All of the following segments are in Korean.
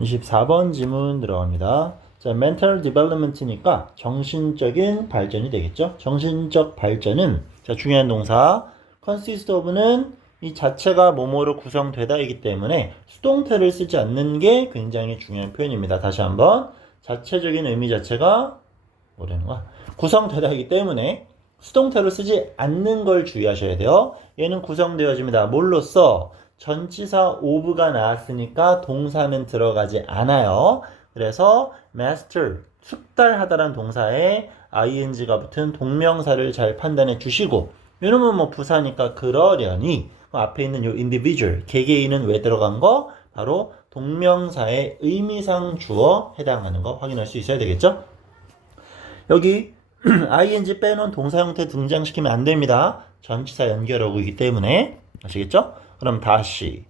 24번 지문 들어갑니다. 자, mental development니까 정신적인 발전이 되겠죠. 정신적 발전은 자, 중요한 동사 consist of는 이 자체가 뭐뭐로 구성되다이기 때문에 수동태를 쓰지 않는 게 굉장히 중요한 표현입니다. 다시 한번 자체적인 의미 자체가 뭐라는 거야? 구성되다이기 때문에 수동태로 쓰지 않는 걸 주의하셔야 돼요. 얘는 구성되어집니다. 뭘로써? 전치사 of가 나왔으니까 동사는 들어가지 않아요. 그래서 master, 숙달하다란 동사에 ing가 붙은 동명사를 잘 판단해 주시고 이놈은 뭐 부사니까 그러려니 앞에 있는 요 individual, 개개인은 왜 들어간 거? 바로 동명사의 의미상 주어 해당하는 거 확인할 수 있어야 되겠죠? 여기 ing 빼놓은 동사 형태 등장시키면 안 됩니다. 전치사 연결어구이기 때문에 아시겠죠? 그럼 다시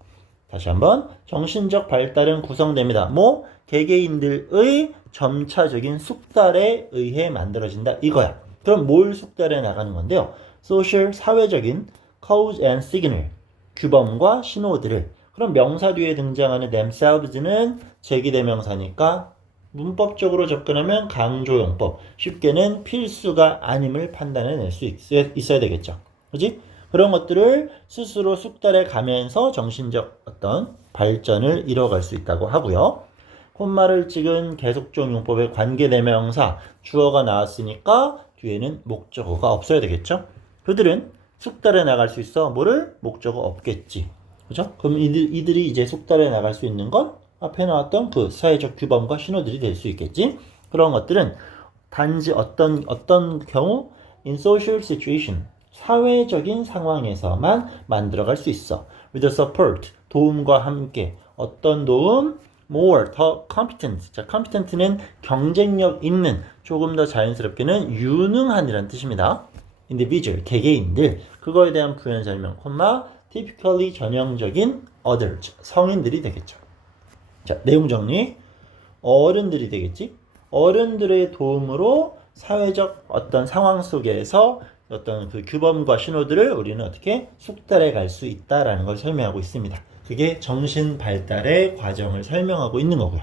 한번 정신적 발달은 구성됩니다. 뭐? 개개인들의 점차적인 숙달에 의해 만들어진다 이거야. 그럼 뭘 숙달해 나가는 건데요? social, 사회적인 cause and signal, 규범과 신호들을. 그럼 명사 뒤에 등장하는 themselves는 제기대명사니까 문법적으로 접근하면 강조용법, 쉽게는 필수가 아님을 판단해낼 수 있어야 되겠죠. 그지? 그런 것들을 스스로 숙달해 가면서 정신적 어떤 발전을 이뤄갈 수 있다고 하고요. 콤마를 찍은 계속적 용법의 관계대명사, 주어가 나왔으니까 뒤에는 목적어가 없어야 되겠죠. 그들은 숙달해 나갈 수 있어. 뭐를? 목적어 없겠지. 그죠? 그럼 이들이 이제 숙달해 나갈 수 있는 건 앞에 나왔던 그 사회적 규범과 신호들이 될 수 있겠지. 그런 것들은 단지 어떤 경우 in social situation, 사회적인 상황에서만 만들어갈 수 있어. with the support, 도움과 함께. 어떤 도움? more, 더 competent. 자, competent는 경쟁력 있는, 조금 더 자연스럽게는 유능한이라는 뜻입니다. individual, 개개인들. 그거에 대한 부연 설명, typically 전형적인 adults, 성인들이 되겠죠. 자, 내용 정리. 어른들이 되겠지? 어른들의 도움으로 사회적 어떤 상황 속에서 어떤 그 규범과 신호들을 우리는 어떻게 숙달해 갈 수 있다라는 걸 설명하고 있습니다. 그게 정신 발달의 과정을 설명하고 있는 거고요.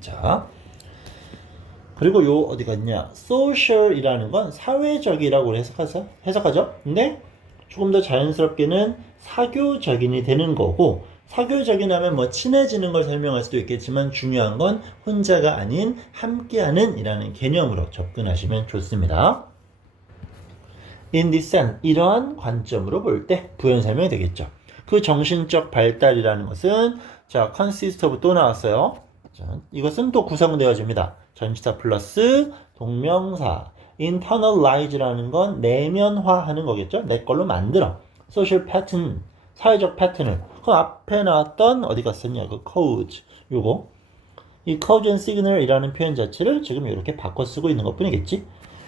자, 그리고 요 어디 갔냐? social이라는 건 사회적이라고 해석하죠. 근데 조금 더 자연스럽게는 사교적인이 되는 거고, 사교적인 하면 뭐 친해지는 걸 설명할 수도 있겠지만 중요한 건 혼자가 아닌 함께하는 이라는 개념으로 접근하시면 좋습니다. In this sense, 이러한 관점으로 볼 때 부연 설명이 되겠죠. 그 정신적 발달이라는 것은 자, consist of 또 나왔어요. 자, 이것은 또 구성되어집니다. 전치사 플러스 동명사. internalize라는 건 내면화하는 거겠죠. 내 걸로 만들어. social pattern, 사회적 패턴을. 그 앞에 나왔던 어디 갔었냐? 그 cause. 요거. 이 cause and signal이라는 표현 자체를 지금 이렇게 바꿔 쓰고 있는 것 뿐이겠지.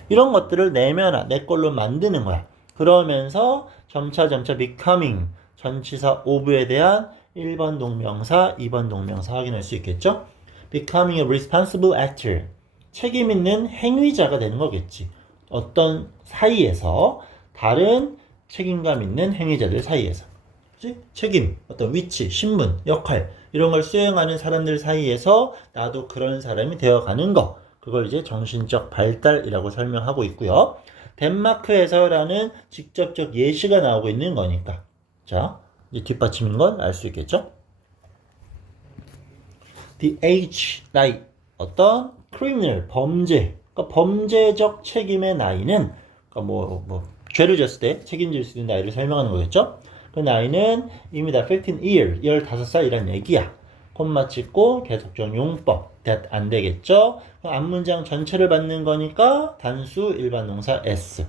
이런 것들을 내면화, 내 걸로 만드는 거야. 그러면서 점차 becoming, 전치사 of에 대한 1번 동명사, 2번 동명사 확인할 수 있겠죠? becoming a responsible actor, 책임 있는 행위자가 되는 거겠지. 어떤 사이에서, 다른 책임감 있는 행위자들 사이에서. 그치? 책임, 어떤 위치, 신분, 역할 이런 걸 수행하는 사람들 사이에서 나도 그런 사람이 되어가는 거. 그걸 이제 정신적 발달이라고 설명하고 있고요. 덴마크에서라는 직접적 예시가 나오고 있는 거니까. 자, 이제 뒷받침인 건 알 수 있겠죠? The age, 나이. 어떤 criminal, 범죄. 그러니까 범죄적 책임의 나이는 그러니까 죄를 졌을 때 책임질 수 있는 나이를 설명하는 거겠죠? 그 나이는 입니다. 15 year, 15살이란 얘기야. 콤마 찍고 계속적 용법. that 안 되겠죠? 앞문장 전체를 받는 거니까 단수 일반 동사 s.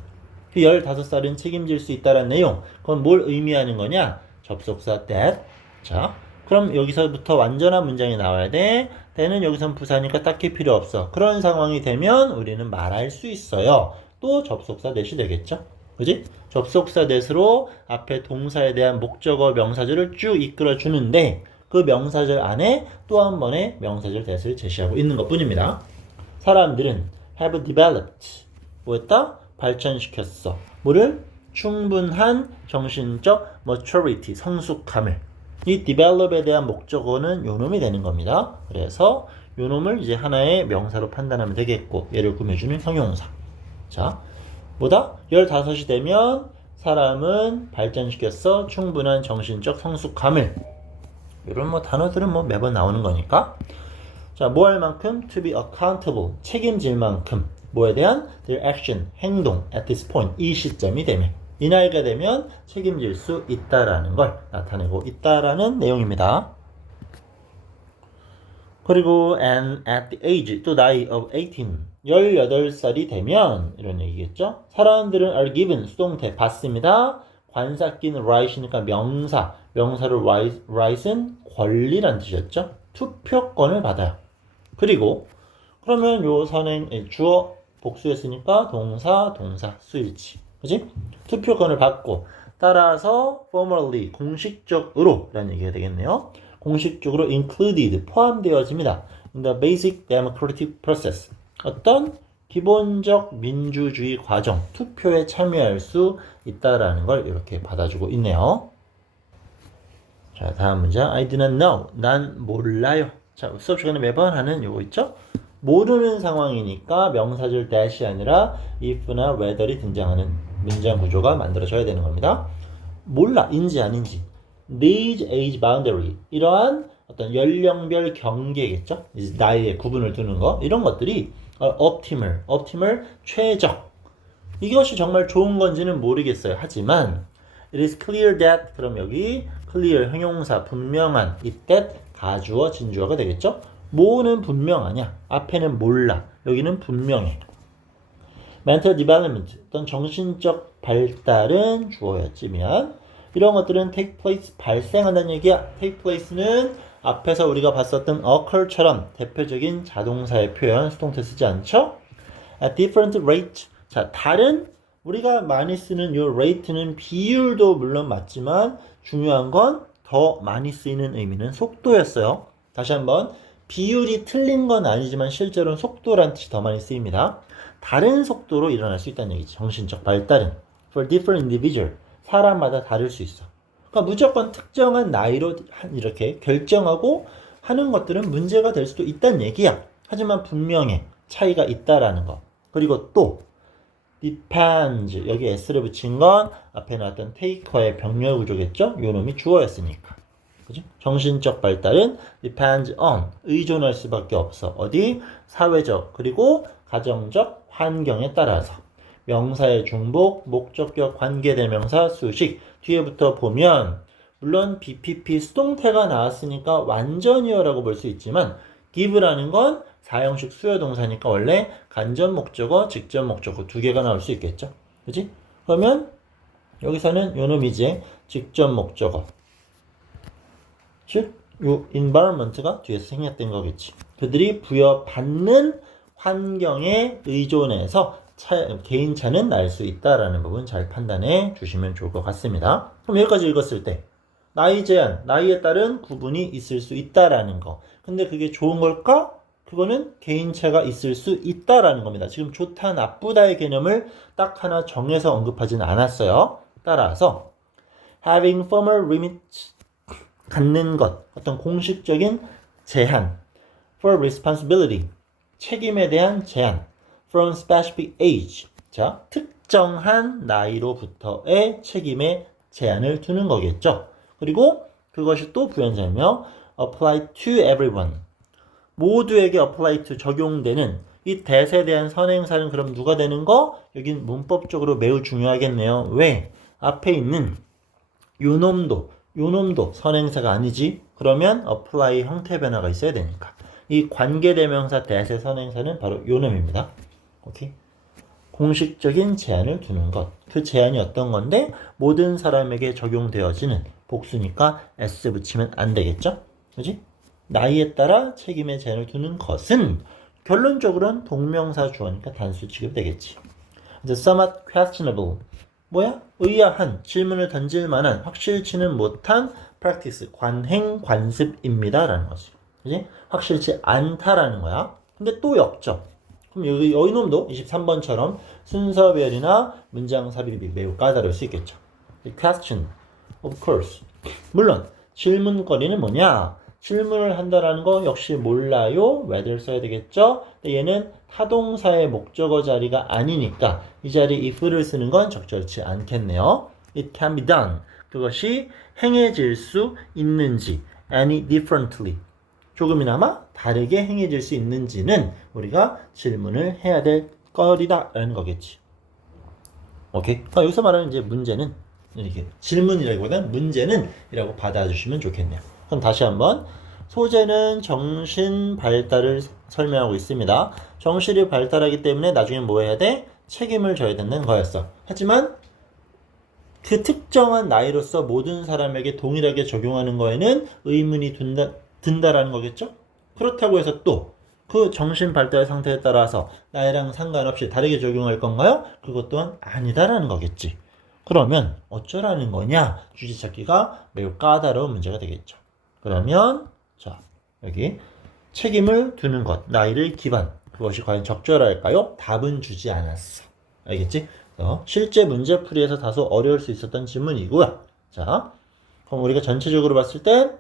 그 15살은 책임질 수 있다는 내용. 그건 뭘 의미하는 거냐? 접속사 that. 자, 그럼 여기서부터 완전한 문장이 나와야 돼. that는 여기선 부사니까 딱히 필요 없어. 그런 상황이 되면 우리는 말할 수 있어요. 또 접속사 that이 되겠죠? 그지? 접속사 that으로 앞에 동사에 대한 목적어 명사절을 쭉 이끌어 주는데 그 명사절 안에 또 한 번의 명사절 that을 제시하고 있는 것 뿐입니다. 사람들은 have developed. 뭐했다? 발전시켰어. 뭐를? 충분한 정신적 maturity, 성숙함을. 이 develop에 대한 목적어는 요놈이 되는 겁니다. 그래서 요놈을 이제 하나의 명사로 판단하면 되겠고, 얘를 꾸며주는 형용사. 자, 뭐다? 15이 되면 사람은 발전시켰어 충분한 정신적 성숙함을. 이런 뭐 단어들은 뭐 매번 나오는 거니까. 자, 뭐 할 만큼? To be accountable. 책임질 만큼. 뭐에 대한? Their action. 행동. At this point. 이 시점이 되면. 이 나이가 되면 책임질 수 있다라는 걸 나타내고 있다라는 내용입니다. 그리고 and at the age, 또 나이 of 18, 18살이 되면 이런 얘기겠죠. 사람들은 are given, 수동태 받습니다. 관사 끼는 right이니까 명사, 명사로 right은 권리란 뜻이었죠. 투표권을 받아요. 그리고 그러면 요 선행 주어 복수했으니까 동사 수일치, 그지? 투표권을 받고 따라서 formally 공식적으로 라는 얘기가 되겠네요. 공식적으로 included 포함되어집니다. in the basic democratic process. 어떤 기본적 민주주의 과정, 투표에 참여할 수 있다라는 걸 이렇게 받아주고 있네요. 자, 다음 문장. I do not know. 난 몰라요. 자, 수업 시간에 매번 하는 요거 있죠? 모르는 상황이니까 명사절 that이 아니라 if나 whether이 등장하는 문장 구조가 만들어져야 되는 겁니다. 몰라, 인지 아닌지. These age boundary. 이러한 어떤 연령별 경계겠죠? 나이에 구분을 두는 거. 이런 것들이 optimal, 최적. 이것이 정말 좋은 건지는 모르겠어요. 하지만 it is clear that, 그럼 여기 clear 형용사 분명한, it that 가주어 진주어가 되겠죠? 뭐는 분명하냐? 앞에는 몰라. 여기는 분명해. mental development, 어떤 정신적 발달은 주어였지만 이런 것들은 take place, 발생한다는 얘기야. take place는 앞에서 우리가 봤었던 occur처럼 대표적인 자동사의 표현, 수동태 쓰지 않죠? at different rate. 자, 다른 우리가 많이 쓰는 이 rate는 비율도 물론 맞지만 중요한 건 더 많이 쓰이는 의미는 속도였어요. 다시 한번, 비율이 틀린 건 아니지만 실제로는 속도란 뜻이 더 많이 쓰입니다. 다른 속도로 일어날 수 있다는 얘기죠. 정신적 발달은 for different individual, 사람마다 다를 수 있어. 그러니까 무조건 특정한 나이로 이렇게 결정하고 하는 것들은 문제가 될 수도 있다는 얘기야. 하지만 분명해, 차이가 있다라는 거. 그리고 또 depends, 여기 s를 붙인 건 앞에 나왔던 take어의 병렬 구조겠죠? 요 놈이 주어였으니까. 그죠? 정신적 발달은 depends on, 의존할 수밖에 없어. 어디? 사회적 그리고 가정적 환경에 따라서. 명사의 중복, 목적격 관계대명사 수식 뒤에부터 보면 물론 BPP 수동태가 나왔으니까 완전이어라고 볼 수 있지만 give라는 건 사형식 수요동사니까 원래 간접 목적어, 직접 목적어 두 개가 나올 수 있겠죠. 그지? 그러면 여기서는 요놈이 이제 직접 목적어, 즉 요 environment가 뒤에서 생략된 거겠지. 그들이 부여받는 환경에 의존해서 개인차는 날 수 있다라는 부분 잘 판단해 주시면 좋을 것 같습니다. 그럼 여기까지 읽었을 때 나이 제한, 나이에 따른 구분이 있을 수 있다라는 거. 근데 그게 좋은 걸까? 그거는 개인차가 있을 수 있다라는 겁니다. 지금 좋다, 나쁘다의 개념을 딱 하나 정해서 언급하지는 않았어요. 따라서 having formal limits, 갖는 것, 어떤 공식적인 제한, for responsibility, 책임에 대한 제한, from specific age, 자, 특정한 나이로부터의 책임에 제한을 두는 거겠죠. 그리고 그것이 또 부연자며 apply to everyone, 모두에게 apply to, 적용되는 이 대세에 대한 선행사는 그럼 누가 되는 거? 여긴 문법적으로 매우 중요하겠네요. 왜? 앞에 있는 요놈도 선행사가 아니지? 그러면 apply 형태 변화가 있어야 되니까. 이 관계대명사 대세 선행사는 바로 요놈입니다. 오케이? 공식적인 제한을 두는 것. 그 제한이 어떤 건데 모든 사람에게 적용되어지는, 복수니까 s 붙이면 안 되겠죠? 그지? 나이에 따라 책임의 제한을 두는 것은 결론적으로는 동명사 주어니까 단수 취급이 되겠지. 이제 somewhat questionable, 뭐야? 의아한, 질문을 던질 만한, 확실치는 못한 practice, 관행, 관습입니다 라는 거지. 그지? 확실치 않다라는 거야. 근데 또 역적. 그럼 여기 이놈도 23번처럼 순서별이나 문장 삽입이 매우 까다로울 수 있겠죠. question, of course. 물론 질문거리는 뭐냐? 질문을 한다라는 거 역시 몰라요. whether 써야 되겠죠? 근데 얘는 타동사의 목적어 자리가 아니니까 이 자리에 if를 쓰는 건 적절치 않겠네요. It can be done. 그것이 행해질 수 있는지 any differently. 조금이나마 다르게 행해질 수 있는지는 우리가 질문을 해야 될 거리다 라는 거겠지. 오케이? 여기서 말하는 이제 문제는 이렇게 질문이라기보다는 문제는 이라고 받아주시면 좋겠네요. 그럼 다시 한번 소재는 정신 발달을 설명하고 있습니다. 정신이 발달하기 때문에 나중에 뭐 해야 돼? 책임을 져야 된다는 거였어. 하지만 그 특정한 나이로서 모든 사람에게 동일하게 적용하는 거에는 의문이 든다라는 거겠죠? 그렇다고 해서 또 그 정신 발달 상태에 따라서 나이랑 상관없이 다르게 적용할 건가요? 그것 또한 아니다라는 거겠지. 그러면 어쩌라는 거냐? 주제 찾기가 매우 까다로운 문제가 되겠죠. 그러면 자 여기 책임을 두는 것, 나이를 기반, 그것이 과연 적절할까요? 답은 주지 않았어. 알겠지? 실제 문제풀이에서 다소 어려울 수 있었던 질문이고요. 자, 그럼 우리가 전체적으로 봤을 땐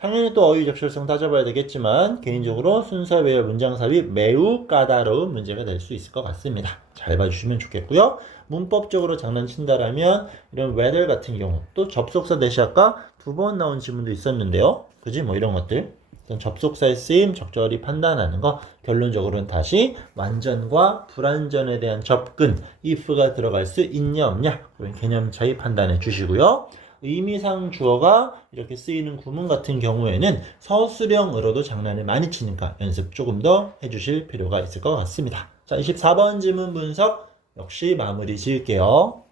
당연히 또 어휘 적절성 따져봐야 되겠지만 개인적으로 순서 외열 문장 삽입 매우 까다로운 문제가 될 수 있을 것 같습니다. 잘 봐주시면 좋겠고요. 문법적으로 장난친다라면 이런 whether 같은 경우 또 접속사 대시 아까 2번 나온 지문도 있었는데요. 그지? 뭐 이런 것들 접속사의 쓰임 적절히 판단하는 거 결론적으로는 다시 완전과 불완전에 대한 접근 if가 들어갈 수 있냐 없냐 그런 개념 차이 판단해 주시고요. 의미상 주어가 이렇게 쓰이는 구문 같은 경우에는 서술형으로도 장난을 많이 치니까 연습 조금 더 해주실 필요가 있을 것 같습니다. 자, 24번 질문 분석 역시 마무리 지을게요.